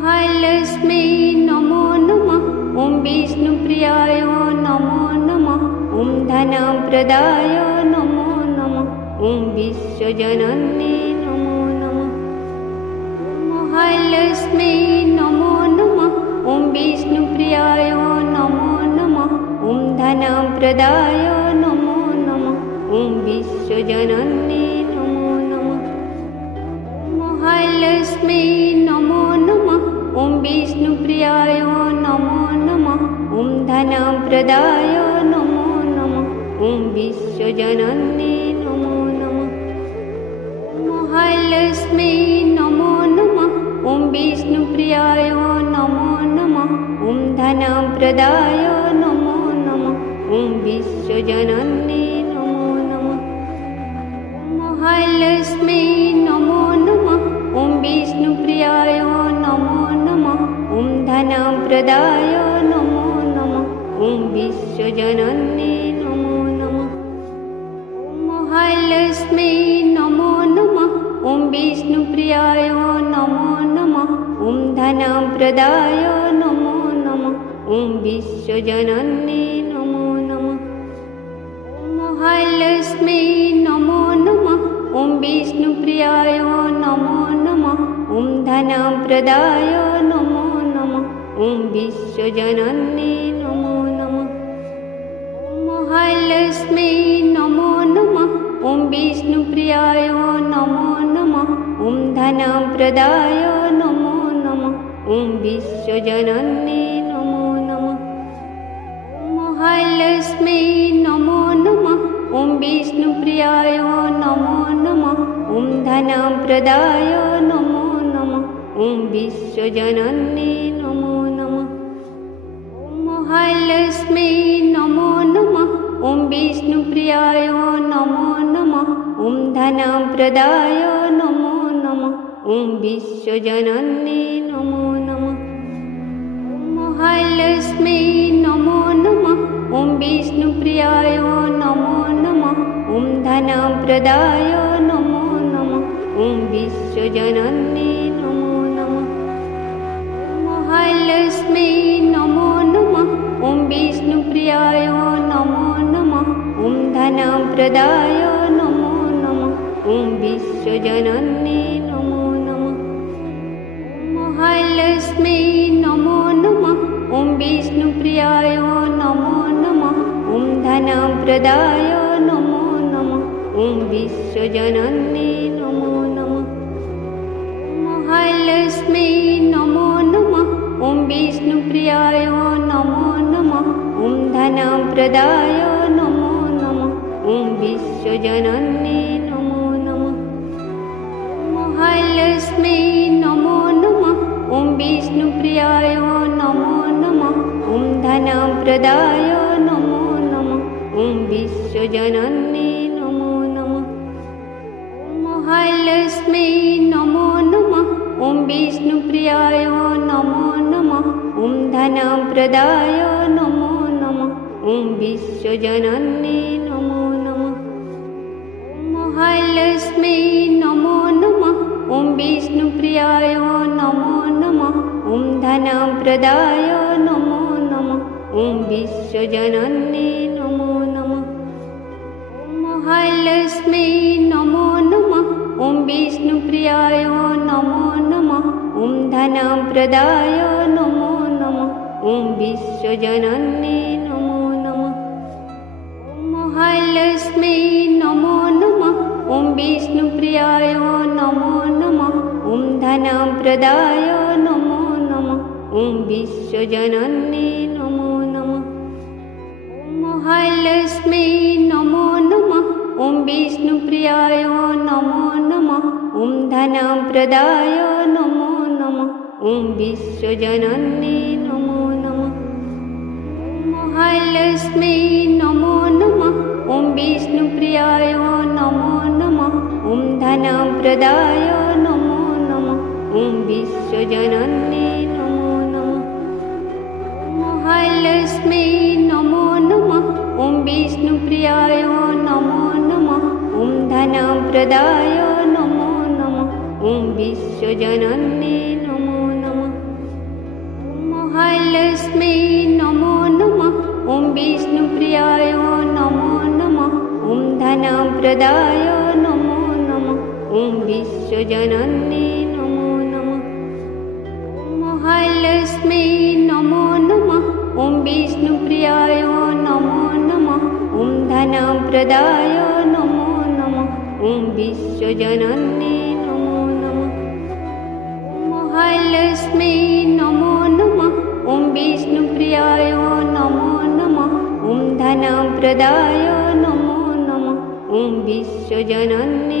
महालक्ष्मी नमो नमः। ॐ विष्णुप्रियाय नमो नमः। ॐ धनप्रदाय नमो नमः। ॐ विश्वजननी नमो नमः। महालक्ष्मी नमो नमः। ॐ विष्णुप्रियाय नमो नमः। ॐ धनप्रदाय नमो नमः। ॐ विश्वजननी नमो नमः। महालक्ष्मी नमो नमः। ॐ विष्णुप्रियाय नमो नमः। ॐ धनप्रदाय नमो नमः। ॐ विश्वजननी नमो नमः। महालक्ष्मी नमो नमः। ॐ विष्णुप्रियाय नमो नमः। ॐ धनप्रदाय नमो नमः। ॐ विश्वजननी नमो नमः। महालक्ष्मी नमो नमः। ॐ विष्णुप्रियाय नमो नमः। ॐ धनप्रदाय नमो नमः। ॐ विश्वजननी नमो नमः। महालक्ष्मी नमो नमः। ॐ विष्णुप्रियाय नमो नमः। ॐ धनप्रदाय नमो नमः। ॐ विश्वजननी नमो नमः। महालक्ष्मी नमो नमः। ॐ विष्णुप्रियाय नमो नमः। ॐ धनप्रदाय नमो नमः। ॐ विश्वजननी नमो नमः। महालक्ष्मी नमो नमः। ॐ विष्णुप्रियाय नमो नमः। ॐ धनप्रदाय नमो नमः। ॐ विश्वजननी नमो नमः। महालक्ष्मी नमो नमः। ॐ विष्णुप्रियाय नमो नमः। ॐ धनप्रदाय नमो नमः। ॐ विश्वजननी नमो नमः। महालक्ष्मी नमो नमः। ॐ विष्णुप्रियाय नमो नमः। ॐ धनप्रदाय नमो नमः। ॐ विश्वजननी नमो नमः। महालक्ष्मी नमो नमः। ॐ विष्णुप्रियाय नमो नमः। ॐ धनप्रदाय नमो नमः। ॐ विश्वजननी नमो नमः। महालक्ष्मी नमो नमः। ॐ विष्णुप्रियाय नमो नमः। ॐ धनप्रदाय नमो नमः। ॐ विश्वजननी नमो नमः। महालक्ष्मी नमो नमः। ॐ विष्णुप्रियाय नमो नमः। ॐ धनप्रदाय नमो नमः। ॐ विश्वजननी नमो नमः। महालक्ष्मी नमो नमः। ॐ विष्णुप्रियाय नमो नमः। ॐ धनप्रदाय नमो नमः। ॐ विश्वजननी नमो नमः। महालक्ष्मी नमो नमः। ॐ विष्णुप्रियाय नमो नमः। ॐ धनप्रदाय नमो नमः। ॐ विश्वजननी नमो नमः। महालक्ष्मी नमो नमः। ॐ विष्णुप्रियाय नमो नमः। ॐ धनप्रदाय नमो नमः। ॐ विश्वजननी नमो नमः। महालक्ष्मी नमो नमः। ॐ विष्णुप्रियाय नमो नमः। ॐ धनप्रदाय नमो नमः। ॐ विश्वजननी नमो नमः। महालक्ष्मी नमो नमः। ॐ विष्णुप्रियाय नमो नमः। ॐ धनप्रदाय नमो नमः। ॐ विश्वजननी नमो नमः। महालक्ष्मी नमो नमः। ॐ विष्णुप्रियाय नमो नमः। ॐ धनप्रदाय नमो नमः। ॐ विश्वजननी नमो नमः। महालक्ष्मी नमो नमः। ॐ विष्णुप्रियाय नमो नमः। ॐ धनप्रदाय नमो नमः। ॐ विश्वजननी नमो नमः। महालक्ष्मी नमो नमः। ॐ विष्णुप्रियाय नमो नमः। ॐ धनप्रदाय नमो नमः। ॐ विश्वजननी नमो नमः। महालक्ष्मी नमो नमः। ॐ विष्णुप्रियाय नमो नमः। ॐ धनप्रदाय नमो नमः। ॐ विश्वजननी नमो नमः। महालक्ष्मी नमो नमः। ॐ विष्णुप्रियाय नमो नमः। ॐ धनप्रदाय नमो नमः। ॐ विश्वजननी नमो नमः। महालक्ष्मी नमो नमः। ॐ विष्णुप्रियाय नमो नमः। ॐ धनप्रदाय नमो नमः। ॐ विश्वजननी नमो नमः। महालक्ष्मी नमो नमः। ॐ विष्णुप्रियाय नमो नमः। ॐ धनप्रदाय नमो नमः। ॐ विश्वजननी